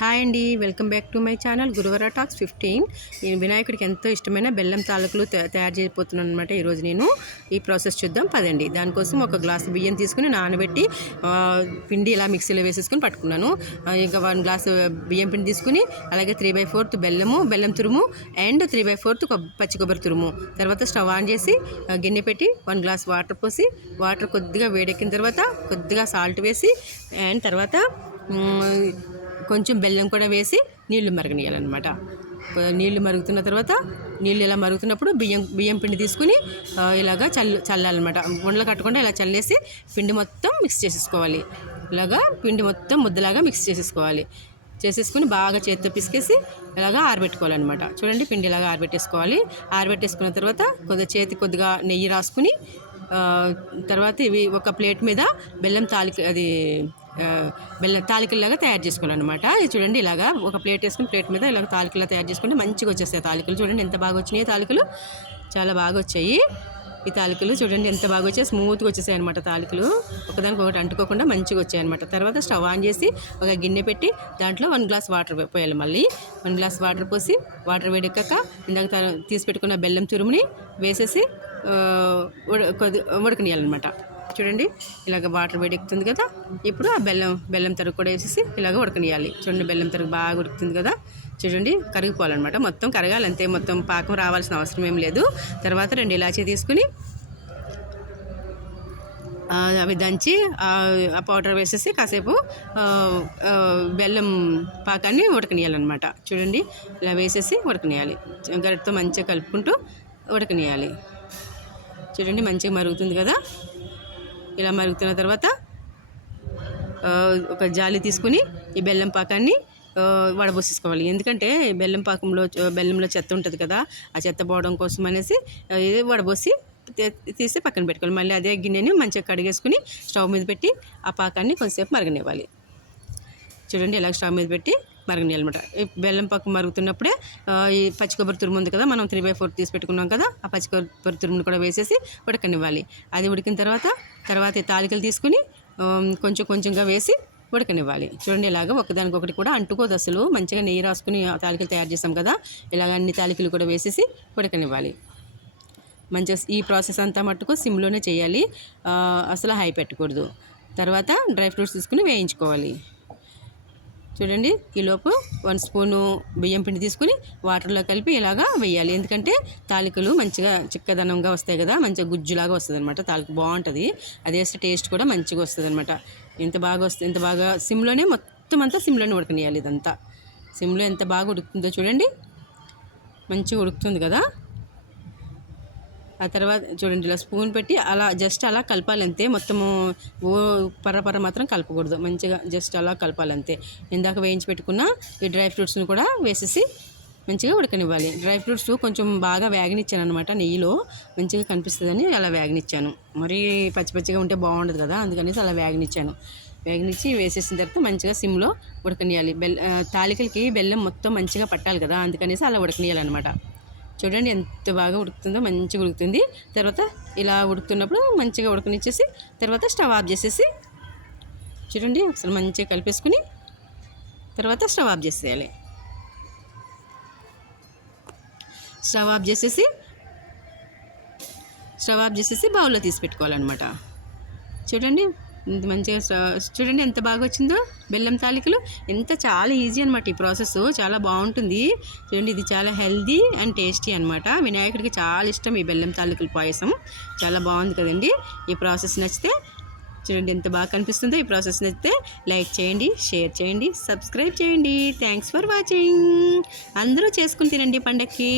Hi అండి welcome back to my channel గురువర talks fifteen. నేను వినాయకుడికి ఎంతో ఇష్టమైన బెల్లం తాలూకులు తయారు చేయబోతున్నాను అనమాట ఈరోజు నేను. ఈ ప్రాసెస్ చూద్దాం పదండి. దానికోసం ఒక గ్లాస్ బియ్యం తీసుకుని నానబెట్టి పిండి ఇలా మిక్సీలో వేసేసుకుని పట్టుకున్నాను. ఇంకా వన్ గ్లాస్ బియ్యం పిండి తీసుకుని అలాగే త్రీ బై ఫోర్త్ బెల్లము బెల్లం తురుము అండ్ త్రీ బై ఫోర్త్ పచ్చి కొబ్బరి తురుము. తర్వాత స్టవ్ ఆన్ చేసి గిన్నె పెట్టి వన్ గ్లాస్ వాటర్ పోసి వాటర్ కొద్దిగా వేడెక్కిన తర్వాత కొద్దిగా సాల్ట్ వేసి అండ్ తర్వాత కొంచెం బెల్లం కూడా వేసి నీళ్ళు మరగనియాలన్నమాట నీళ్ళు మరుగుతున్న తర్వాత నీళ్ళు ఇలా మరుగుతున్నప్పుడు బియ్యం బియ్యం పిండి తీసుకుని ఇలాగా చల్ చల్లాలన్నమాట. ఉండలు కట్టకుండా ఇలా చల్లేసి పిండి మొత్తం మిక్స్ చేసేసుకోవాలి. ఇలాగా పిండి మొత్తం ముద్దలాగా మిక్స్ చేసేసుకోవాలి. చేసేసుకుని బాగా చేతితో పిసికేసి ఇలాగా ఆరబెట్టుకోవాలన్నమాట. చూడండి పిండి ఇలాగా ఆరబెట్టేసుకోవాలి. ఆరబెట్టేసుకున్న తర్వాత కొద్దిగా చేతి కొద్దిగా నెయ్యి రాసుకుని తర్వాత ఇవి ఒక ప్లేట్ మీద బెల్లం తాలిక అది బెల్లం తాలికల్లాగా తయారు చేసుకోవాలన్నమాట. ఇది చూడండి ఇలాగా ఒక ప్లేట్ వేసుకుని ప్లేట్ మీద ఇలాగ తాలికల్లా తయారు చేసుకుంటే మంచిగా వచ్చేస్తాయి తాలికలు. చూడండి ఎంత బాగా వచ్చినాయి తాలికలు. చాలా బాగా వచ్చాయి. ఈ తాలికలు చూడండి ఎంత బాగా వచ్చాయి. స్మూత్గా వచ్చేసాయి అనమాట తాలికలు. ఒకదానికి ఒకటి అంటుకోకుండా మంచిగా వచ్చాయి అనమాట తర్వాత స్టవ్ ఆన్ చేసి ఒక గిన్నె పెట్టి దాంట్లో వన్ గ్లాస్ వాటర్ పోయాలి మళ్ళీ. వన్ గ్లాస్ వాటర్ పోసి వాటర్ వేడెక్కాక ఇందాక తీసి పెట్టుకున్న బెల్లం తురుముని వేసేసి ఉడ కొద్ది ఉడకనియాలన్నమాట చూడండి ఇలాగ వాటర్ వేడెక్కుతుంది కదా? ఇప్పుడు ఆ బెల్లం బెల్లం తరుగు కూడా వేసేసి ఇలాగ ఉడకనియాలి చూడండి బెల్లం తరుగు బాగా ఉడుకుతుంది కదా? చూడండి కరిగిపోవాలన్నమాట. మొత్తం కరగాలి అంతే మొత్తం పాకం రావాల్సిన అవసరం ఏం లేదు. తర్వాత రెండు ఇలాచీ తీసుకుని అవి దంచి ఆ పౌడర్ వేసేసి కాసేపు బెల్లం పాకాన్ని ఉడకనియాలన్నమాట చూడండి ఇలా వేసేసి ఉడకనియాలి గరిటతో మంచిగా కలుపుకుంటూ ఉడకనియాలి చూడండి మంచిగా మరుగుతుంది కదా? ఇలా మరుగుతున్న తర్వాత ఒక జాలి తీసుకుని ఈ బెల్లం పాకాన్ని వడబోసేసుకోవాలి. ఎందుకంటే బెల్లం పాకంలో బెల్లంలో చెత్త ఉంటుంది కదా ఆ చెత్త పోవడం కోసం అనేసి ఇది వడబోసి తీ- తీసి పక్కన పెట్టుకోవాలి. మళ్ళీ అదే గిన్నెని మంచిగా కడిగేసుకుని స్టవ్ మీద పెట్టి ఆ పాకాన్ని కొద్దిసేపు మరగనివ్వాలి. చూడండి ఇలా స్టవ్ మీద పెట్టి మరగనియాలన్నమాట ఈ బెల్లం పక్క మరుగుతున్నప్పుడే ఈ పచ్చి కొబ్బరి తురుము ఉంది కదా మనం త్రీ బై ఫోర్ తీసి పెట్టుకున్నాం కదా ఆ పచ్చి కొబ్బరి తురుమును కూడా వేసేసి ఉడకనివ్వాలి. అది ఉడికిన తర్వాత తర్వాత తాలికలు తీసుకుని కొంచెం కొంచెంగా వేసి ఉడకనివ్వాలి. చూడండి ఇలాగ ఒకదానికొకటి కూడా అంటుకోదు అసలు. మంచిగా నెయ్యి రాసుకుని తాలికలు తయారు చేస్తాం కదా ఇలాగ అన్ని తాలికలు కూడా వేసేసి ఉడకనివ్వాలి. మంచిగా ఈ ప్రాసెస్ అంతా మట్టుకు సిమ్లోనే చేయాలి. అసలు హై పెట్టకూడదు. తర్వాత డ్రై ఫ్రూట్స్ తీసుకుని వేయించుకోవాలి. చూడండి ఈలోపు వన్ స్పూను బియ్యం పిండి తీసుకుని వాటర్లో కలిపి ఇలాగా వేయాలి. ఎందుకంటే తాలికలు మంచిగా చిక్కదనంగా వస్తాయి కదా మంచిగా గుజ్జులాగా వస్తుంది అనమాట తాలిక బాగుంటుంది. అది వేస్తే టేస్ట్ కూడా మంచిగా వస్తుంది అనమాట ఎంత బాగా వస్తుంది ఎంత బాగా సిమ్లోనే మొత్తం అంతా సిమ్లోనే ఉడకనియాలి ఇదంతా. సిమ్లో ఎంత బాగా ఉడుకుతుందో చూడండి. మంచిగా ఉడుకుతుంది కదా. ఆ తర్వాత చూడండి ఇలా స్పూన్ పెట్టి అలా జస్ట్ అలా కలపాలంతే. మొత్తము ఓ పర్ర మాత్రం కలపకూడదు. మంచిగా జస్ట్ అలా కలపాలంతే. ఇందాక వేయించి పెట్టుకున్న ఈ డ్రై ఫ్రూట్స్ని కూడా వేసేసి మంచిగా ఉడకనివ్వాలి. డ్రై ఫ్రూట్స్ కొంచెం బాగా వేగనిచ్చాను అనమాట నెయ్యిలో. మంచిగా కనిపిస్తుందని అలా వేగనిచ్చాను. మరీ పచ్చి పచ్చిగా ఉంటే బాగుండదు కదా అందుకనేసి అలా వేగనిచ్చాను. వేగనిచ్చి వేసేసిన తర్వాత మంచిగా సిమ్లో ఉడకనియాలి. బెల్ తాలికలకి బెల్లం మొత్తం మంచిగా పట్టాలి కదా అందుకనేసి అలా ఉడకనియాలన్నమాట. చూడండి ఎంత బాగా ఉడుకుతుందో మంచిగా ఉడుకుతుంది. తర్వాత ఇలా ఉడుకుతున్నప్పుడు మంచిగా ఉడకనిచ్చేసి తర్వాత స్టవ్ ఆఫ్ చేసేసి చూడండి అసలు మంచిగా కలిపేసుకుని తర్వాత స్టవ్ ఆఫ్ చేసేయాలి. స్టవ్ ఆఫ్ చేసేసి స్టవ్ ఆఫ్ చేసేసి బౌల్లో తీసి పెట్టుకోవాలన్నమాట. చూడండి మంచిగా చూడండి ఎంత బాగా వచ్చిందో. బెల్లం తాలికలు ఎంత చాలా ఈజీ అనమాట ఈ ప్రాసెస్ చాలా బాగుంటుంది. చూడండి ఇది చాలా హెల్దీ అండ్ టేస్టీ అనమాట వినాయకుడికి చాలా ఇష్టం ఈ బెల్లం తాలికల పాయసం. చాలా బాగుంది కదండి. ఈ ప్రాసెస్ నచ్చితే చూడండి ఎంత బాగా కనిపిస్తుందో ఈ ప్రాసెస్ నచ్చితే లైక్ చేయండి షేర్ చేయండి సబ్స్క్రైబ్ చేయండి. థ్యాంక్స్ ఫర్ వాచింగ్ అందరూ చేసుకుని తినండి పండక్కి.